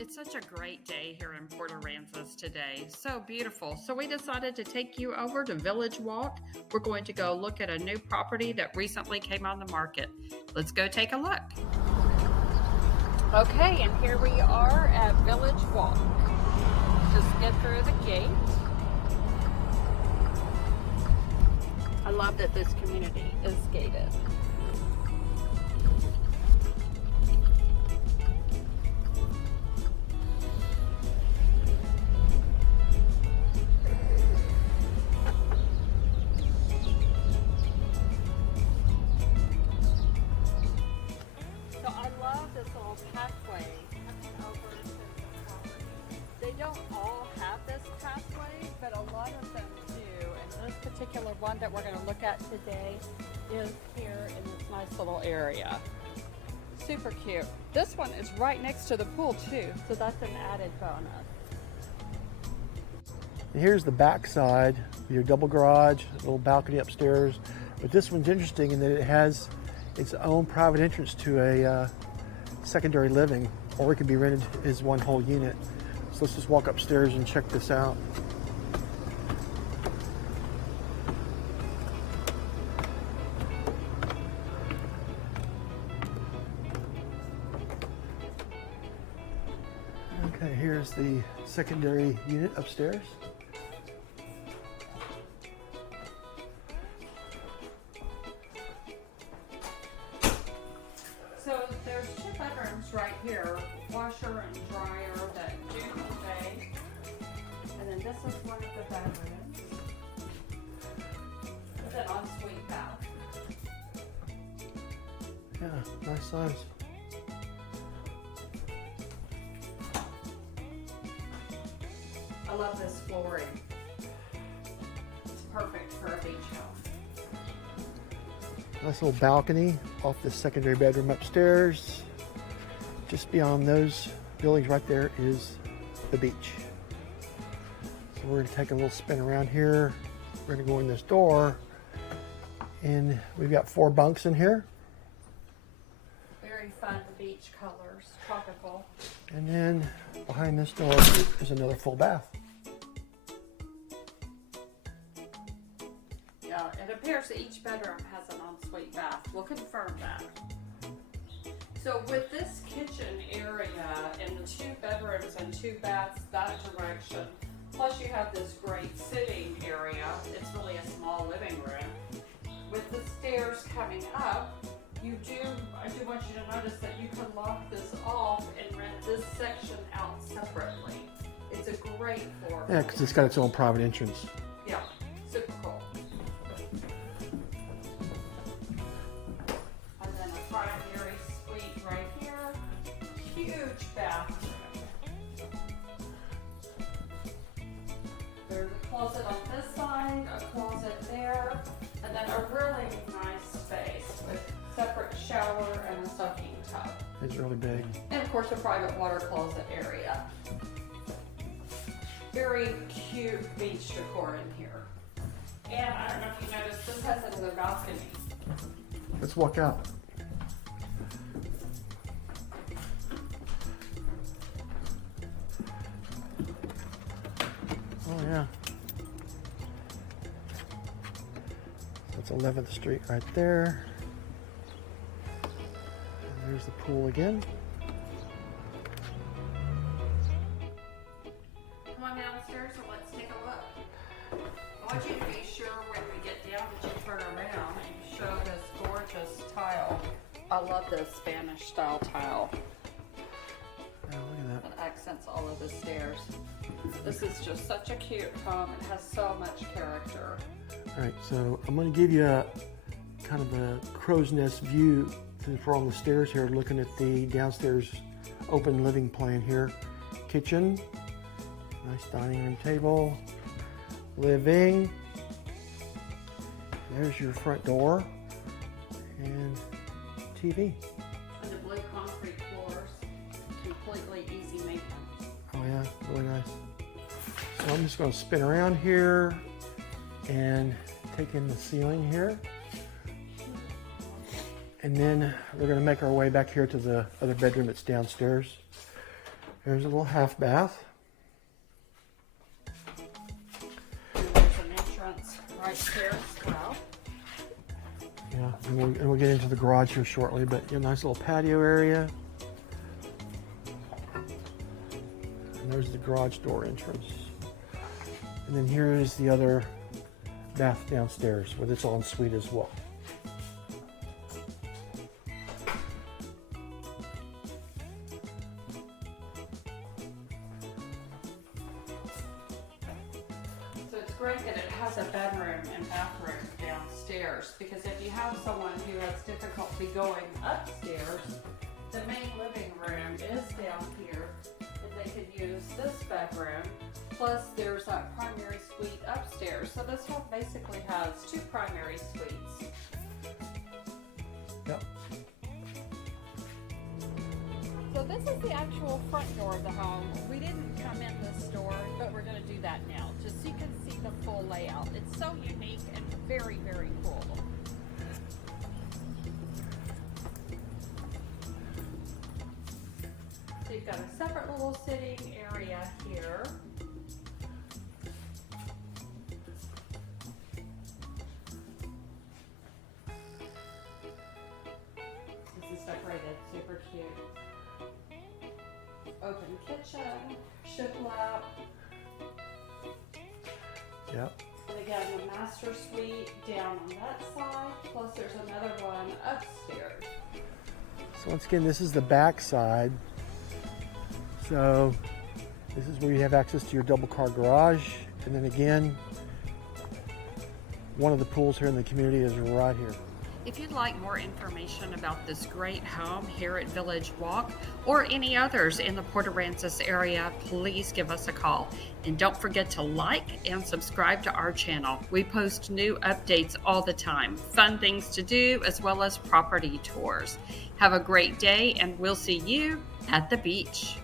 It's such a great day here in Port Aransas today. So beautiful. So we decided to take you over to Village Walk. We're going to go look at a new property that recently came on the market. Let's go take a look. Okay, and here we are at Village Walk. Just get through the gate. I love that this community is gated. This little pathway coming over to the property. They don't all have this pathway, but a lot of them do. And this particular one that we're going to look at today is here in this nice little area. Super cute. This one is right next to the pool too, so that's an added bonus. And here's the back side, your double garage, a little balcony upstairs. But this one's interesting in that it has its own private entrance to a secondary living, or it can be rented as one whole unit. So let's just walk upstairs and check this out. Okay, here's the secondary unit upstairs. So there's two bedrooms right here, washer and dryer that do convey. And then this is one of the bedrooms with an ensuite bath. Yeah, nice size. I love this flooring. It's perfect for a beach house. Nice little balcony off the secondary bedroom upstairs. Just beyond those buildings right there is the beach. So we're going to take a little spin around here. We're going to go in this door, and we've got 4 bunks in here. Very fun beach colors, tropical. And then behind this door is another full bath. Yeah, it appears that each bedroom has an ensuite bath. We'll confirm that. So with this kitchen area and the 2 bedrooms and 2 baths that direction, plus you have this great sitting area, it's really a small living room. With the stairs coming up, I do want you to notice that you can lock this off and rent this section out separately. It's a great floor. Yeah, because it's got its own private entrance. Yeah, super cool. And then a primary suite right here. Huge bathroom. There's a closet on this side, a closet there, and then a really nice space with separate shower and a soaking tub. It's really big. And of course a private water closet area. Very cute beach decor in here. And I don't know if you noticed, this has another balcony. Let's walk out. Oh yeah. That's 11th Street right there. And there's the pool again. Come on downstairs and let's take a look. I want you to be sure when we get down that you turn around and show this gorgeous tile. I love this Spanish style tile. Oh, look at that. That accents all of the stairs. This is just such a cute home. It has so much character. All right, so I'm going to give you a kind of a crow's nest view since we're on the stairs here, looking at the downstairs open living plan here. Kitchen, nice dining room table, living. There's your front door and TV. And the blue concrete floors, completely easy maintenance. Oh yeah, really nice. So I'm just going to spin around here and take in the ceiling here. And then we're going to make our way back here to the other bedroom that's downstairs. Here's a little half bath. And there's an entrance right there as well. Yeah, and we'll get into the garage here shortly, but a nice little patio area. And there's the garage door entrance. And then here is the other bath downstairs with its ensuite as well. So it's great that it has a bedroom and bathroom downstairs, because if you have someone who has difficulty going upstairs, the main living room is down here, and they could use this bedroom. Plus there's that primary suite upstairs. So this one basically has 2 primary suites. Yep. So this is the actual front door of the home. We didn't come in this door, but we're going to do that now, just so you can see the full layout. It's so unique and very, very cool. So you've got a separate little sitting area here. This is decorated super cute. Open kitchen, shiplap, Yep. and again the master suite down on that side, plus there's another one upstairs. So once again, this is the back side. So this is where you have access to your double car garage. And then again, one of the pools here in the community is right here. If you'd like more information about this great home here at Village Walk or any others in the Port Aransas area, please give us a call. And don't forget to like and subscribe to our channel. We post new updates all the time, fun things to do, as well as property tours. Have a great day, and we'll see you at the beach.